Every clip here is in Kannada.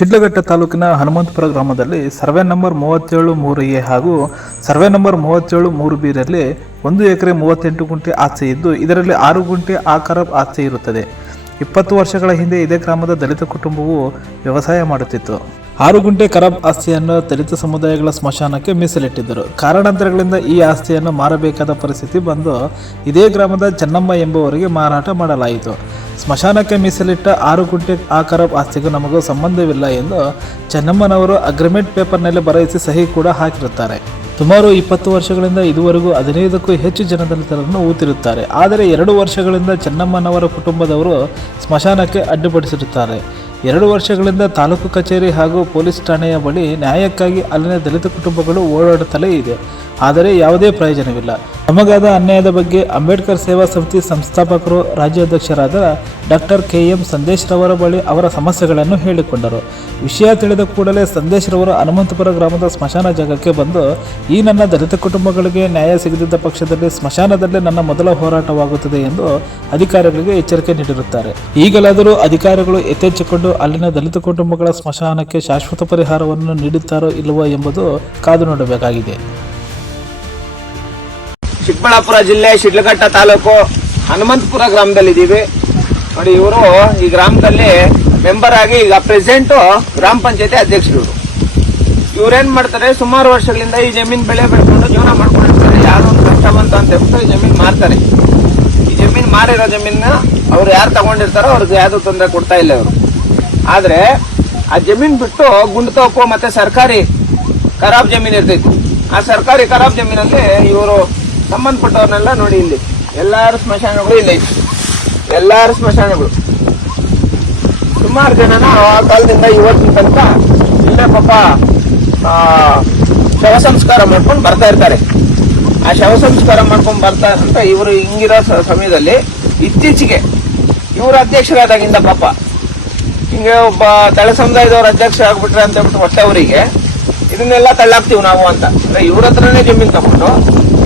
ಶಿಡ್ಲಘಟ್ಟ ತಾಲೂಕಿನ ಹನುಮಂತಪುರ ಗ್ರಾಮದಲ್ಲಿ ಸರ್ವೆ ನಂಬರ್ ಮೂವತ್ತೇಳು ಮೂರು ಎ ಹಾಗೂ ಸರ್ವೆ ನಂಬರ್ ಮೂವತ್ತೇಳು ಮೂರು ಬಿರಲ್ಲಿ ಒಂದು ಎಕರೆ ಮೂವತ್ತೆಂಟು ಗುಂಟೆ ಆಸ್ತಿ ಇದ್ದು, ಇದರಲ್ಲಿ ಆರು ಗುಂಟೆ ಆಕಾರ ಆಸ್ತಿ ಇರುತ್ತದೆ. ಇಪ್ಪತ್ತು ವರ್ಷಗಳ ಹಿಂದೆ ಇದೇ ಗ್ರಾಮದ ದಲಿತ ಕುಟುಂಬವು ವ್ಯವಸಾಯ ಮಾಡುತ್ತಿತ್ತು. ಆರು ಗುಂಟೆ ಖರಾಬ್ ಆಸ್ತಿಯನ್ನು ದಲಿತ ಸಮುದಾಯಗಳ ಸ್ಮಶಾನಕ್ಕೆ ಮೀಸಲಿಟ್ಟಿದ್ದರು. ಕಾರಣಾಂತರಗಳಿಂದ ಈ ಆಸ್ತಿಯನ್ನು ಮಾರಬೇಕಾದ ಪರಿಸ್ಥಿತಿ ಬಂದು ಇದೇ ಗ್ರಾಮದ ಚೆನ್ನಮ್ಮ ಎಂಬುವರಿಗೆ ಮಾರಾಟ ಮಾಡಲಾಯಿತು. ಸ್ಮಶಾನಕ್ಕೆ ಮೀಸಲಿಟ್ಟ ಆರು ಗುಂಟೆ ಆ ಖರಾಬ್ ಆಸ್ತಿಗೂ ನಮಗೂ ಸಂಬಂಧವಿಲ್ಲ ಎಂದು ಚೆನ್ನಮ್ಮನವರು ಅಗ್ರಿಮೆಂಟ್ ಪೇಪರ್ನಲ್ಲಿ ಬರೆಯಿಸಿ ಸಹಿ ಕೂಡ ಹಾಕಿರುತ್ತಾರೆ. ಸುಮಾರು ಇಪ್ಪತ್ತು ವರ್ಷಗಳಿಂದ ಇದುವರೆಗೂ ಹದಿನೈದಕ್ಕೂ ಹೆಚ್ಚು ಜನದಲಿತರನ್ನು ಊತಿರುತ್ತಾರೆ ಆದರೆ ಎರಡು ವರ್ಷಗಳಿಂದ ಚೆನ್ನಮ್ಮನವರ ಕುಟುಂಬದವರು ಸ್ಮಶಾನಕ್ಕೆ ಅಡ್ಡಿಪಡಿಸಿರುತ್ತಾರೆ. ಎರಡು ವರ್ಷಗಳಿಂದ ತಾಲೂಕು ಕಚೇರಿ ಹಾಗೂ ಪೊಲೀಸ್ ಠಾಣೆಯ ಬಳಿ ನ್ಯಾಯಕ್ಕಾಗಿ ಅಲ್ಲಿನ ದಲಿತ ಕುಟುಂಬಗಳು ಓಡಾಡುತ್ತಲೇ ಇದೆ. ಆದರೆ ಯಾವುದೇ ಪ್ರಯೋಜನವಿಲ್ಲ. ನಮಗಾದ ಅನ್ಯಾಯದ ಬಗ್ಗೆ ಅಂಬೇಡ್ಕರ್ ಸೇವಾ ಸಮಿತಿ ಸಂಸ್ಥಾಪಕರು, ರಾಜ್ಯಾಧ್ಯಕ್ಷರಾದ ಡಾಕ್ಟರ್ ಕೆ ಎಂ ಸಂದೇಶ್ ರವರ ಬಳಿ ಅವರ ಸಮಸ್ಯೆಗಳನ್ನು ಹೇಳಿಕೊಂಡರು. ವಿಷಯ ತಿಳಿದ ಕೂಡಲೇ ಸಂದೇಶ್ ರವರು ಹನುಮಂತಪುರ ಗ್ರಾಮದ ಸ್ಮಶಾನ ಜಾಗಕ್ಕೆ ಬಂದು, ಈ ನನ್ನ ದಲಿತ ಕುಟುಂಬಗಳಿಗೆ ನ್ಯಾಯ ಸಿಗದಿದ್ದ ಪಕ್ಷದಲ್ಲಿ ಸ್ಮಶಾನದಲ್ಲೇ ನನ್ನ ಮೊದಲ ಹೋರಾಟವಾಗುತ್ತದೆ ಎಂದು ಅಧಿಕಾರಿಗಳಿಗೆ ಎಚ್ಚರಿಕೆ ನೀಡಿರುತ್ತಾರೆ. ಈಗಲಾದರೂ ಅಧಿಕಾರಿಗಳು ಎತ್ತೆಚ್ಚಿಕೊಂಡು ಅಲ್ಲಿನ ದಲಿತ ಕುಟುಂಬಗಳ ಸ್ಮಶಾನಕ್ಕೆ ಶಾಶ್ವತ ಪರಿಹಾರವನ್ನು ನೀಡುತ್ತಾರೋ ಇಲ್ಲವೋ ಎಂಬುದು ಕಾದು ನೋಡಬೇಕಾಗಿದೆ. ಚಿಕ್ಕಬಳ್ಳಾಪುರ ಜಿಲ್ಲೆ ಶಿಡ್ಲಘಟ್ಟ ತಾಲೂಕು ಹನುಮಂತಪುರ ಗ್ರಾಮದಲ್ಲಿ ಇದ್ದೀವಿ ನೋಡಿ, ಇವರು ಈ ಗ್ರಾಮದಲ್ಲಿ ಮೆಂಬರ್ ಆಗಿ ಈಗ ಪ್ರೆಸೆಂಟು ಗ್ರಾಮ ಪಂಚಾಯತಿ ಅಧ್ಯಕ್ಷರು. ಇವರು ಇವ್ರೇನ್ ಮಾಡ್ತಾರೆ? ಸುಮಾರು ವರ್ಷಗಳಿಂದ ಈ ಜಮೀನ್ ಬೆಳೆ ಬೆಳ್ಕೊಂಡು ಜೀವನ ಮಾಡ್ಕೊಂಡಿರ್ತಾರೆ. ಯಾರೋ ಒಂದು ಕಷ್ಟ ಬಂತು ಅಂತ ಹೇಳ್ಬಿಟ್ಟು ಈ ಜಮೀನ್ ಮಾರ್ತಾರೆ. ಈ ಜಮೀನ್ ಮಾರಿರೋ ಜಮೀನ ಅವ್ರು ಯಾರು ತಗೊಂಡಿರ್ತಾರೋ ಅವ್ರಿಗೆ ಯಾವ್ದು ತೊಂದರೆ ಕೊಡ್ತಾ ಇಲ್ಲ ಅವರು ಆದ್ರೆ ಆ ಜಮೀನ್ ಬಿಟ್ಟು ಗುಂಡ್ತೋಪು ಮತ್ತೆ ಸರ್ಕಾರಿ ಖರಾಬ್ ಜಮೀನು ಇರ್ತೈತಿ. ಆ ಸರ್ಕಾರಿ ಖರಾಬ್ ಜಮೀನಲ್ಲಿ ಇವರು ಸಂಬಂಧಪಟ್ಟವ್ರನ್ನೆಲ್ಲ ನೋಡಿ ಇಲ್ಲಿ. ಎಲ್ಲಾರು ಸ್ಮಶಾನಗಳು ಇಲ್ಲ ಎಲ್ಲಾರು ಸ್ಮಶಾನಗಳು. ಸುಮಾರು ಜನನ ಆ ಕಾಲದಿಂದ ಇವತ್ತಿನ ತನಕ ಇಲ್ಲೇ ಪಾಪ ಶವ ಸಂಸ್ಕಾರ ಮಾಡ್ಕೊಂಡು ಬರ್ತಾ ಇರ್ತಾರೆ. ಆ ಶವ ಸಂಸ್ಕಾರ ಮಾಡ್ಕೊಂಡು ಬರ್ತಾ ಅಂತ ಇವರು ಹಿಂಗಿರೋ ಸಮಯದಲ್ಲಿ ಇತ್ತೀಚೆಗೆ ಇವರು ಅಧ್ಯಕ್ಷರಾದಾಗಿಂದ ಪಾಪ. ಹಿಂಗೆ ಒಬ್ಬ ತಳ ಸಮುದಾಯದವ್ರ ಅಧ್ಯಕ್ಷ ಆಗ್ಬಿಟ್ರೆ ಅಂತ ಹೇಳ್ಬಿಟ್ಟು ಹೊಟ್ಟೆ ಅವರಿಗೆ ಇದನ್ನೆಲ್ಲ ತಳ್ಳಾಕ್ತೀವಿ ನಾವು ಅಂತ. ಅಂದ್ರೆ ಇವ್ರ ಹತ್ರನೇ ಜಮೀನು ತಗೊಂಡು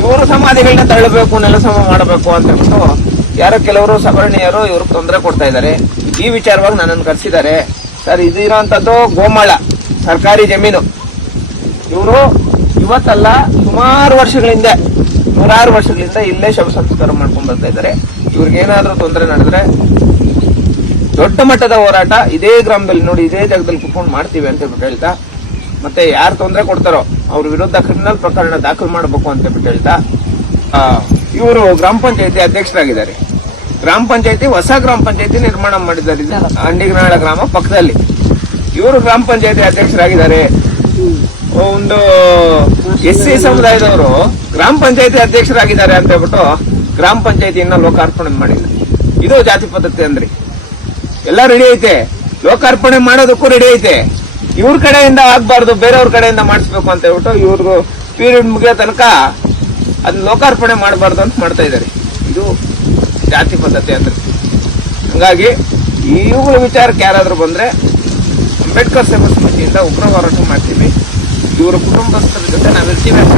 ಇವರು ಸಮಾಧಿಗಳನ್ನ ತಳ್ಳಬೇಕು ನೆಲ ಸಮ ಮಾಡಬೇಕು ಅಂತ ಹೇಳ್ಬಿಟ್ಟು ಯಾರೋ ಕೆಲವರು ಸವರ್ಣೀಯರು ಇವ್ರಿಗೆ ತೊಂದರೆ ಕೊಡ್ತಾ ಇದ್ದಾರೆ. ಈ ವಿಚಾರವಾಗಿ ನನ್ನನ್ನು ಕರೆಸಿದ್ದಾರೆ. ಸರ್, ಇದಿರೋಂಥದ್ದು ಗೋಮಾಳ, ಸರ್ಕಾರಿ ಜಮೀನು. ಇವರು ಇವತ್ತಲ್ಲ ಸುಮಾರು ವರ್ಷಗಳಿಂದ, ನೂರಾರು ವರ್ಷಗಳಿಂದ ಇಲ್ಲೇ ಶವ ಮಾಡ್ಕೊಂಡು ಬರ್ತಾ ಇದ್ದಾರೆ. ಇವ್ರಿಗೆ ಏನಾದ್ರೂ ತೊಂದರೆ ನಡೆದ್ರೆ ದೊಡ್ಡ ಮಟ್ಟದ ಹೋರಾಟ ಇದೇ ಗ್ರಾಮದಲ್ಲಿ ನೋಡಿ, ಇದೇ ಜಾಗದಲ್ಲಿ ಕುತ್ಕೊಂಡು ಮಾಡ್ತೀವಿ ಅಂತ ಹೇಳ್ಬಿಟ್ಟು ಹೇಳ್ತಾ ಮತ್ತೆ ಯಾರು ತೊಂದರೆ ಕೊಡ್ತಾರೋ ಅವ್ರ ವಿರುದ್ಧ ಕ್ರಿಮಿನಲ್ ಪ್ರಕರಣ ದಾಖಲು ಮಾಡಬೇಕು ಅಂತ ಬಿಟ್ಟು ಹೇಳ್ತಾ ಇವರು ಗ್ರಾಮ ಪಂಚಾಯತಿ ಅಧ್ಯಕ್ಷರಾಗಿದ್ದಾರೆ. ಗ್ರಾಮ ಪಂಚಾಯತಿ ಹೊಸ ಗ್ರಾಮ ಪಂಚಾಯತಿ ನಿರ್ಮಾಣ ಮಾಡಿದ್ದಾರೆ. ಅಂಡಿಗನಾಳ ಗ್ರಾಮ ಪಕ್ಕದಲ್ಲಿ. ಇವರು ಗ್ರಾಮ ಪಂಚಾಯತಿ ಅಧ್ಯಕ್ಷರಾಗಿದ್ದಾರೆ. ಒಂದು ಎಸ್ ಸಿ ಸಮುದಾಯದವರು ಗ್ರಾಮ ಪಂಚಾಯತಿ ಅಧ್ಯಕ್ಷರಾಗಿದ್ದಾರೆ ಅಂತ ಹೇಳ್ಬಿಟ್ಟು ಗ್ರಾಮ ಪಂಚಾಯತಿಯನ್ನ ಲೋಕಾರ್ಪಣೆ ಮಾಡಿಲ್ಲ ಇದು ಜಾತಿ ಪದ್ಧತಿ ಅಂದ್ರಿ. ಎಲ್ಲ ರೆಡಿ ಐತೆ. ಲೋಕಾರ್ಪಣೆ ಮಾಡೋದಕ್ಕೂ ರೆಡಿ ಐತೆ. ಇವ್ರ ಕಡೆಯಿಂದ ಆಗ್ಬಾರ್ದು, ಬೇರೆಯವ್ರ ಕಡೆಯಿಂದ ಮಾಡಿಸ್ಬೇಕು ಅಂತ ಹೇಳ್ಬಿಟ್ಟು ಇವ್ರಿಗೂ ಪೀರಿಯಡ್ ಮುಗಿಯೋ ತನಕ ಅದನ್ನ ಲೋಕಾರ್ಪಣೆ ಮಾಡಬಾರ್ದು ಅಂತ ಮಾಡ್ತಾ ಇದ್ದಾರೆ. ಇದು ಜಾತಿ ಪದ್ಧತಿ ಅಂತ ಹಂಗಾಗಿ ಇವುಗಳ ವಿಚಾರಕ್ಕೆ ಯಾರಾದರೂ ಬಂದರೆ ಅಂಬೇಡ್ಕರ್ ಸೇವಾ ಸಮಿತಿಯಿಂದ ಉಗ್ರ ಹೋರಾಟ ಮಾಡ್ತೀವಿ. ಇವರ ಕುಟುಂಬಸ್ಥರ ಜೊತೆ ನಾವಿರ್ತೀವಿ ಅಂತ